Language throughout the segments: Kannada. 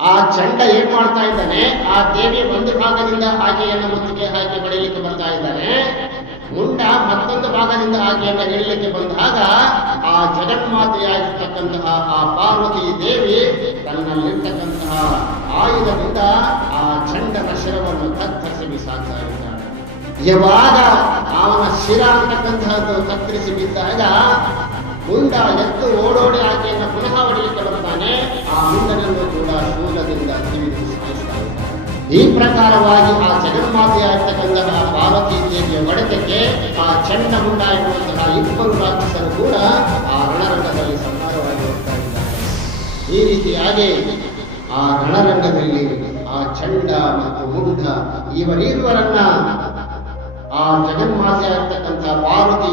ಆ ಚಂಡ ಏನ್ ಮಾಡ್ತಾ ಇದ್ದಾನೆ? ಆ ದೇವಿ ಒಂದು ಭಾಗದಿಂದ ಆಕೆಯನ್ನು ಮುತ್ತಿಗೆ ಹಾಕಿ ಬಡಿಲಿಕ್ಕೆ ಬರ್ತಾ ಇದ್ದಾನೆ. ಮುಂಡ ಮತ್ತೊಂದು ಭಾಗದಿಂದ ಆಕೆಯನ್ನು ಹೇಳಲಿಕ್ಕೆ ಬಂದಾಗ ಆ ಜಗನ್ಮಾತೆಯಾಗಿರ್ತಕ್ಕಂತಹ ಆ ಪಾರ್ವತಿ ದೇವಿ ತನ್ನಲ್ಲಿರ್ತಕ್ಕಂತಹ ಆಯುಧದಿಂದ ಆ ಚಂಡನ ಶಿರವನ್ನು ಕತ್ತರಿಸಿ ಬಿಸಾಕ್ತಾ ಇದ್ದಾನೆ ಯಾವಾಗ ಅವನ ಶಿರ ಅಂತಕ್ಕಂತಹದ್ದು ಕತ್ತರಿಸಿ ಬಿದ್ದಾಗ ಮುಂಡ ಎತ್ತು ಓಡೋಡಿ ಈ ಪ್ರಕಾರವಾಗಿ ಆ ಜಗನ್ಮಾತೆಯಾಗಿರ್ತಕ್ಕಂತಹ ಪಾರ್ವತಿ ದೇವಿಯ ಒಡೆತಕ್ಕೆ ಆ ಚಂಡ ಮುಂಡ ಇಬ್ಬರು ರಾಕ್ಷಸರು ಕೂಡ ಆ ರಣರಂಗದಲ್ಲಿ ಸಂಹಾರವಾಗಿ ಹೋಗ್ತಾ ಇದ್ದಾರೆ. ಈ ರೀತಿಯಾಗಿ ಆ ರಣರಂಗದಲ್ಲಿ ಆ ಚಂಡ ಮತ್ತು ಮುಂಡ ಇವರಿರುವರನ್ನ ಆ ಜಗನ್ಮಾತೆಯ ಆಗ್ತಕ್ಕಂಥ ಪಾರ್ವತಿ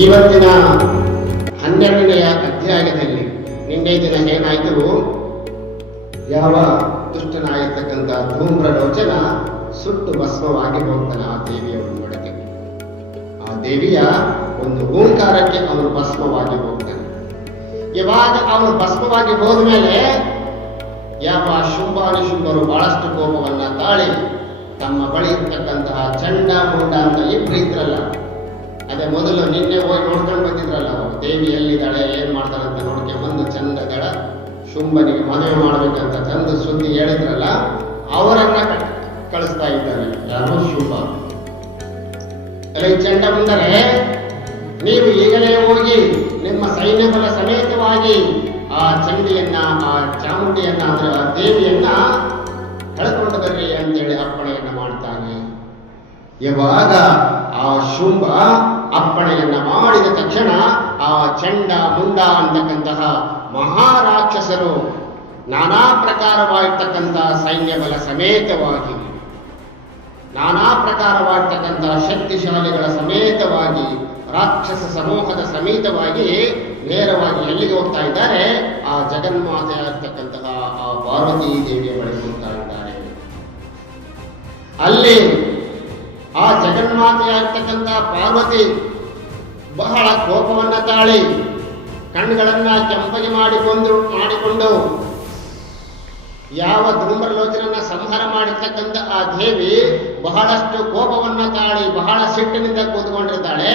ಇವತ್ತಿನ ಹನ್ನೆರಡನೆಯ ಅಧ್ಯಾಯದಲ್ಲಿ ನಿನ್ನೆ ದಿನ ಏನಾಯಿತು? ಯಾವ ದುಷ್ಟನಾಗಿರ್ತಕ್ಕಂಥ ಧೂಮ್ರ ರೋಚನ ಸುಟ್ಟು ಭಸ್ಮವಾಗಿ ಹೋಗ್ತಾನೆ ಆ ದೇವಿಯ ಒಂದು ಒಳಗೆ ಆ ದೇವಿಯ ಒಂದು ಓಂಕಾರಕ್ಕೆ ಅವನು ಭಸ್ಮವಾಗಿ ಹೋಗ್ತಾನೆ. ಯಾವಾಗ ಅವನು ಭಸ್ಮವಾಗಿ ಹೋದ್ಮೇಲೆ ಯಾವ ಶುಂಭಾನಿಶುಂಭರು ಬಹಳಷ್ಟು ಕೋಪವನ್ನ ತಾಳಿ ತಮ್ಮ ಬಳಿ ಇರ್ತಕ್ಕಂತಹ ಚಂಡ ಮುಂಡ ಅಂತ ಇಬ್ರು ಇದ್ರಲ್ಲ ಅದೇ ಮೊದಲು ನಿನ್ನೆ ಹೋಗಿ ನೋಡ್ಕೊಂಡು ಬಂದಿದ್ರಲ್ಲ ಅವರು. ದೇವಿ ಎಲ್ಲಿದ್ದಾಳೆ ಏನ್ ಮಾಡ್ತಾಳೆ ಅಂತ ನೋಡ್ಕೊಂಡು ಬಂದು ಚಂದಗಳ ಶುಂಭನಿಗೆ ಮದುವೆ ಮಾಡ್ಬೇಕಂತ ತಂದು ಸುದ್ದಿ ಹೇಳಿದ್ರಲ್ಲ ಅವರನ್ನ ಕಳಿಸ್ತಾ ಇದ್ದಾರೆ. ಯಾರು? ಶುಭ. ಅಲ್ಲ ಈ ಚಂಡ ಬಂದರೆ ನೀವು ಈಗಲೇ ಹೋಗಿ ನಿಮ್ಮ ಸೈನ್ಯ ಬಲ ಸಮೇತವಾಗಿ ಆ ಚಂಡಿಯನ್ನ ಆ ಚಾಮುಂಡಿಯನ್ನ ಅಂದ್ರೆ ಆ ದೇವಿಯನ್ನ ಕಳ್ಕೊಂಡು ಬರ್ರಿ ಅಂತೇಳಿ ಅರ್ಪಣೆಯನ್ನ ಮಾಡ್ತಾನೆ. ಯಾವಾಗ ಆ ಶುಂಭ ಅಪ್ಪಣೆಯನ್ನ ಮಾಡಿದ ತಕ್ಷಣ ಆ ಚಂಡ ಮುಂಡ ಅಂತಕ್ಕಂತಹ ಮಹಾರಾಕ್ಷಸರು ನಾನಾ ಪ್ರಕಾರವಾಗಿರ್ತಕ್ಕಂತಹ ಸೈನ್ಯ ಬಲ ಸಮೇತವಾಗಿ, ನಾನಾ ಪ್ರಕಾರವಾಗಿರ್ತಕ್ಕಂತಹ ಶಕ್ತಿಶಾಲಿಗಳ ಸಮೇತವಾಗಿ, ರಾಕ್ಷಸ ಸಮೂಹದ ಸಮೇತವಾಗಿ ನೇರವಾಗಿ ಎಲ್ಲಿಗೆ ಹೋಗ್ತಾ ಇದ್ದಾರೆ? ಆ ಜಗನ್ಮಾತೆಯಾಗಿರ್ತಕ್ಕಂತಹ ಆ ಪಾರ್ವತೀ ದೇವಿಯ ಬಳಿ ಹೋಗ್ತಾ ಇದ್ದಾರೆ. ಅಲ್ಲಿ ಆ ಜಗನ್ಮಾತೆಯಾಗಿರ್ತಕ್ಕಂಥ ಪಾರ್ವತಿ ಬಹಳ ಕೋಪವನ್ನ ತಾಳಿ ಕಣ್ಣುಗಳನ್ನ ಕೆಂಪಗೆ ಮಾಡಿಕೊಂಡು ಮಾಡಿಕೊಂಡು ಯಾವ ಧೂಮ್ರಲೋಚನನ್ನ ಸಂಹಾರ ಮಾಡಿರ್ತಕ್ಕಂಥ ಆ ದೇವಿ ಬಹಳಷ್ಟು ಕೋಪವನ್ನ ತಾಳಿ, ಬಹಳ ಸಿಟ್ಟಿನಿಂದ ಕೂತ್ಕೊಂಡಿರ್ತಾಳೆ.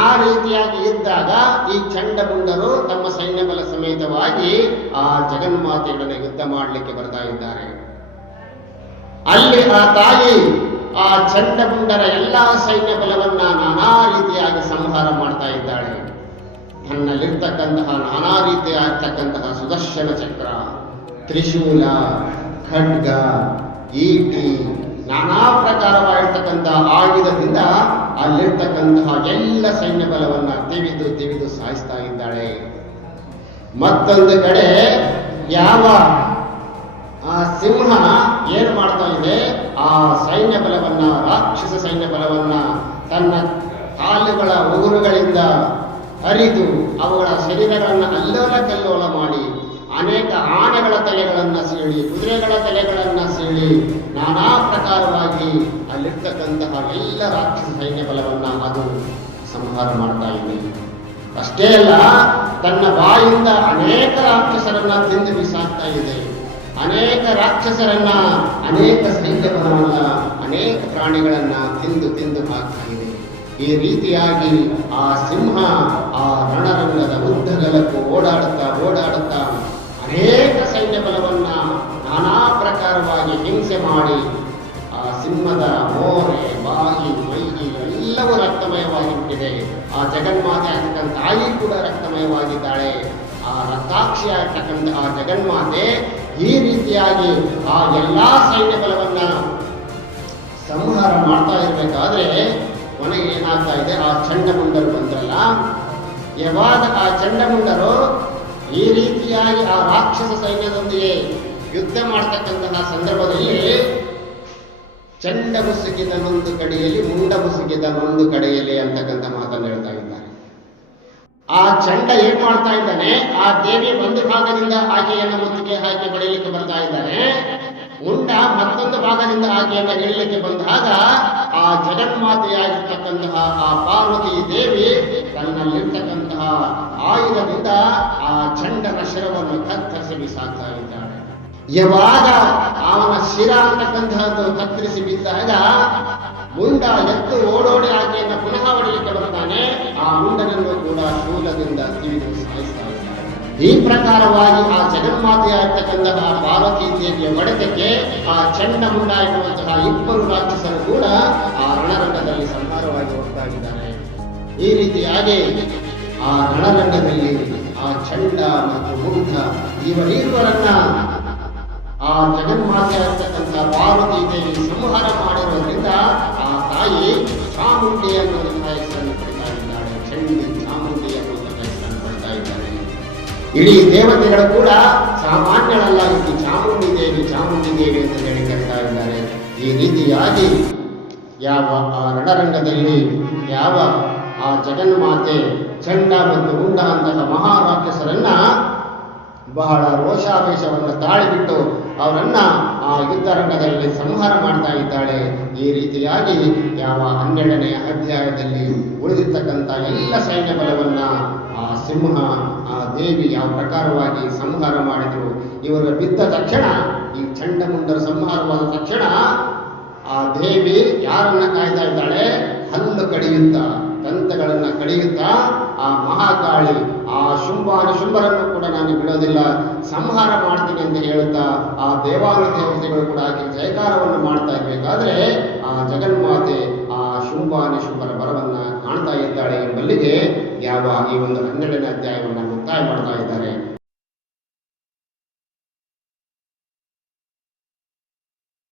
ಆ ರೀತಿಯಾಗಿ ಇದ್ದಾಗ ಈ ಚಂಡಮುಂಡರು ತಮ್ಮ ಸೈನ್ಯ ಬಲ ಸಮೇತವಾಗಿ ಆ ಜಗನ್ಮಾತೆಗಳನ್ನು ಯುದ್ಧ ಮಾಡಲಿಕ್ಕೆ ಬರ್ತಾ ಇದ್ದಾರೆ. ಅಲ್ಲಿ ಆ ತಾಯಿ ಚಂಡಮುಂಡರ ಎಲ್ಲಾ ಸೈನ್ಯ ಬಲವನ್ನ ನಾನಾ ರೀತಿಯಾಗಿ ಸಂಹಾರ ಮಾಡ್ತಾ ಇದ್ದಾಳೆ. ತನ್ನಲ್ಲಿರ್ತಕ್ಕಂತಹ ನಾನಾ ರೀತಿಯಾಗಿರ್ತಕ್ಕಂತಹ ಸುದರ್ಶನ ಚಕ್ರ, ತ್ರಿಶೂಲ, ಖಡ್ಗ, ಈಟಿ, ನಾನಾ ಪ್ರಕಾರವಾಗಿರ್ತಕ್ಕಂತಹ ಆಯುಧದಿಂದ ಅಲ್ಲಿರ್ತಕ್ಕಂತಹ ಎಲ್ಲ ಸೈನ್ಯ ಬಲವನ್ನ ತಿವಿದು ತಿವಿದು ಸಾಯಿಸ್ತಾ ಇದ್ದಾಳೆ. ಮತ್ತೊಂದು ಕಡೆ ಯಾವ ಆ ಸಿಂಹ ಏನು ಮಾಡ್ತಾ ಇದೆ? ಆ ಸೈನ್ಯ ಬಲವನ್ನ, ರಾಕ್ಷಸ ಸೈನ್ಯ ಬಲವನ್ನ ತನ್ನ ಕಾಲುಗಳ ಉಗುರುಗಳಿಂದ ಅರಿದು ಅವುಗಳ ಶರೀರಗಳನ್ನು ಅಲ್ಲೋಲ ಕಲ್ಲೋಲ ಮಾಡಿ ಅನೇಕ ಆನೆಗಳ ತಲೆಗಳನ್ನ ಸೀಳಿ, ಕುದುರೆಗಳ ತಲೆಗಳನ್ನ ಸೀಳಿ ನಾನಾ ಪ್ರಕಾರವಾಗಿ ಅಲ್ಲಿರ್ತಕ್ಕಂತಹ ಎಲ್ಲ ರಾಕ್ಷಸ ಸೈನ್ಯ ಬಲವನ್ನ ಅದು ಸಂಹಾರ ಮಾಡ್ತಾ ಇದೆ. ಅಷ್ಟೇ ಅಲ್ಲ, ತನ್ನ ಬಾಯಿಂದ ಅನೇಕ ರಾಕ್ಷಸರನ್ನ ತಿಂದು ಬಿಸಾಕ್ತಾ ಇದೆ. ಅನೇಕ ರಾಕ್ಷಸರನ್ನ, ಅನೇಕ ಸೈನ್ಯ ಬಲವನ್ನ ಅನೇಕ ಪ್ರಾಣಿಗಳನ್ನ ತಿಂದು ತಿಂದು ಹಾಕ್ತಾ ಇದೆ. ಈ ರೀತಿಯಾಗಿ ಆ ಸಿಂಹ, ಆ ರಣರಂಗದ ಉದ್ದಗಲಕ್ಕೂ ಓಡಾಡುತ್ತಾ ಓಡಾಡುತ್ತಾ ಅನೇಕ ಸೈನ್ಯ ಬಲವನ್ನ ನಾನಾ ಪ್ರಕಾರವಾಗಿ ಹಿಂಸೆ ಮಾಡಿ ಆ ಸಿಂಹದ ಮೋರೆ, ಬಾಯಿ ಮೈಗಿ ಎಲ್ಲವೂ ರಕ್ತಮಯವಾಗಿಬಿಟ್ಟಿದೆ ಆ ಜಗನ್ಮಾತೆ ಆಗ್ತಕ್ಕಂಥ ತಾಯಿ ಕೂಡ ರಕ್ತಮಯವಾಗಿದ್ದಾಳೆ. ಆ ರಕ್ತಾಕ್ಷಿ ಆಗ್ತಕ್ಕಂಥ ಆ ಜಗನ್ಮಾತೆ ಈ ರೀತಿಯಾಗಿ ಆ ಎಲ್ಲ ಸೈನ್ಯ ಬಲವನ್ನ ಸಂಹಾರ ಮಾಡ್ತಾ ಇರಬೇಕಾದ್ರೆ ಕೊನೆಗೆ ಏನಾಗ್ತಾ ಇದೆ? ಆ ಚಂಡಮುಂಡರು ಬಂದ್ರಲ್ಲ? ಯಾವಾಗ ಆ ಚಂಡಮುಂಡರು ಈ ರೀತಿಯಾಗಿ ಆ ರಾಕ್ಷಸ ಸೈನ್ಯದೊಂದಿಗೆ ಯುದ್ಧ ಮಾಡ್ತಕ್ಕಂತಹ ಸಂದರ್ಭದಲ್ಲಿ ಚಂಡ ಮುಸುಕಿದನೊಂದು ಕಡೆಯಲ್ಲಿ, ಮುಂಡ ಮುಸುಕಿದನೊಂದು ಕಡೆಯಲ್ಲಿ ಅಂತಕ್ಕಂಥ ಮಾತನ್ನು ಹೇಳ್ತಾ ಆ ಚಂಡ ಏನ್ ಮಾಡ್ತಾ ಇದ್ದಾನೆ? ಆ ದೇವಿ ಒಂದು ಭಾಗದಿಂದ ಆಕೆಯನ್ನು ಮುತ್ತಿಗೆ ಹಾಕಿ ಬಡೀಲಿಕ್ಕೆ ಬರ್ತಾ ಇದ್ದಾನೆ. ಉಂಡ ಮತ್ತೊಂದು ಭಾಗದಿಂದ ಆಕೆಯನ್ನ ಹೇಳಲಿಕ್ಕೆ ಬಂದಾಗ ಆ ಜಗನ್ಮಾತೆಯಾಗಿರ್ತಕ್ಕಂತಹ ಆ ಪಾರ್ವತಿ ದೇವಿ ತನ್ನಲ್ಲಿರ್ತಕ್ಕಂತಹ ಆಯುಧದಿಂದ ಆ ಚಂಡನ ಶಿರವನ್ನು ಕತ್ತರಿಸಿ ಬಿಸಾಕ್ತಾ ಇದ್ದಾಳೆ. ಯಾವಾಗ ಅವನ ಶಿರ ಅಂತಕ್ಕಂತಹದ್ದು ಕತ್ತರಿಸಿ ಬಿದ್ದಾಗ ಮುಂಡ ಎತ್ತು ಓಡೋಡಿ ಆಕೆಯನ್ನು ಪುನಃ ಹೊಡೆಯಲಿಕ್ಕೆ ಬರ್ತಾನೆ ಆ ಮುಂಡನನ್ನು ಕೂಡ ಶೂಲದಿಂದ ತಿಳಿದು ಸಾಯಿಸ್ತಾ ಈ ಪ್ರಕಾರವಾಗಿ ಆ ಜಗನ್ಮಾತೆಯಾಗಿರ್ತಕ್ಕಂತಹ ಪಾರ್ವತಿ ದೇವಿಯ ಒಡೆತಕ್ಕೆ ಆ ಚಂಡ ಮುಂಡ ಎನ್ನುವಂತಹ ಇಬ್ಬರು ರಾಕ್ಷಸರು ಕೂಡ ಆ ರಣರಂಗದಲ್ಲಿ ಸಂಹಾರವಾಗಿ ಹೋಗ್ತಾ ಈ ರೀತಿಯಾಗಿ ಆ ರಣರಂಗದಲ್ಲಿ ಆ ಚಂಡ ಮತ್ತು ಮುಂಡ ಇವರಿರುವರನ್ನ ಆ ಜಗನ್ಮಾತೆಯಾಗಿರ್ತಕ್ಕಂತಹ ಪಾರ್ವತಿ ದೇವಿ ಸಂಹಾರ ಮಾಡಿರೋದ್ರಿಂದ ತಾಯಿ ಚಾಮುಂಡಿ ಅನ್ನೋದನ್ನು ಹೆಸರನ್ನು ಪಡಿತಾ ಇದ್ದಾಳೆ ಚಂಡಿ ಚಾಮುಂಡಿ ಅನ್ನುವಂತಹ ಹೆಸರನ್ನು ಪಡಿತಾ ಇದ್ದಾಳೆ ಇಡೀ ದೇವತೆಗಳು ಕೂಡ ಸಾಮಾನ್ಯರಲ್ಲ. ಇಲ್ಲಿ ಚಾಮುಂಡಿ ದೇವಿ ಚಾಮುಂಡಿ ದೇವಿ ಅಂತ ಹೇಳಿ ಕರೀತಾ ಇದ್ದಾರೆ. ಈ ರೀತಿಯಾಗಿ ಯಾವ ಆ ರಣರಂಗದಲ್ಲಿ, ಯಾವ ಆ ಜಗನ್ಮಾತೆ ಚಂಡ ಮತ್ತು ಉಂಡ ಅಂತಹ ಮಹಾರಾಕ್ಷಸರನ್ನ ಬಹಳ ರೋಷಾವೇಶವನ್ನು ತಾಳಿಬಿಟ್ಟು ಅವರನ್ನ ಆ ಯುದ್ಧರಂಗದಲ್ಲಿ ಸಂಹಾರ ಮಾಡ್ತಾ ಇದ್ದಾಳೆ. ಈ ರೀತಿಯಾಗಿ ಯಾವ ಹನ್ನೆರಡನೆಯ ಅಧ್ಯಾಯದಲ್ಲಿ ಉಳಿದಿರ್ತಕ್ಕಂಥ ಎಲ್ಲ ಸೈನ್ಯ ಬಲವನ್ನು ಆ ಸಿಂಹ, ಆ ದೇವಿ ಯಾವ ಪ್ರಕಾರವಾಗಿ ಸಂಹಾರ ಮಾಡಿದ್ರು, ಇವರು ಬಿದ್ದ ತಕ್ಷಣ, ಈ ಚಂಡಮುಂಡರ ಸಂಹಾರವಾದ ತಕ್ಷಣ ಆ ದೇವಿ ಯಾರನ್ನ ಕಾಯ್ತಾ ಇದ್ದಾಳೆ? ಹಲ್ಲು ಕಡಿಯುತ್ತ, ದಂತಗಳನ್ನ ಕಡಿಯುತ್ತಾ, ಆ ಮಹಾಕಾಳಿ ಆ ಶುಂಭಾನ ಶುಂಭರನ್ನು ಕೂಡ ನಾನು ಬಿಡೋದಿಲ್ಲ. ಸಂಹಾರ ಮಾಡ್ತೀನಿ ಅಂತ ಹೇಳುತ್ತಾ ಆ ದೇವಾಲಯ ದೇವತೆಗಳು ಕೂಡ ಆಕೆ ಜಯಕಾರವನ್ನು ಮಾಡ್ತಾ ಇರ್ಬೇಕಾದ್ರೆ ಆ ಜಗನ್ಮಾತೆ ಆ ಶುಂಭ ಶುಂಭರ ಬರವನ್ನ ಕಾಣ್ತಾ ಇದ್ದಾಳೆ ಎಂಬಲ್ಲಿಗೆ ಯಾವ ಈ ಒಂದು ಹನ್ನೆರಡನೇ ಅಧ್ಯಾಯವನ್ನು ಮುಕ್ತಾಯ ಮಾಡ್ತಾ ಇದ್ದಾರೆ.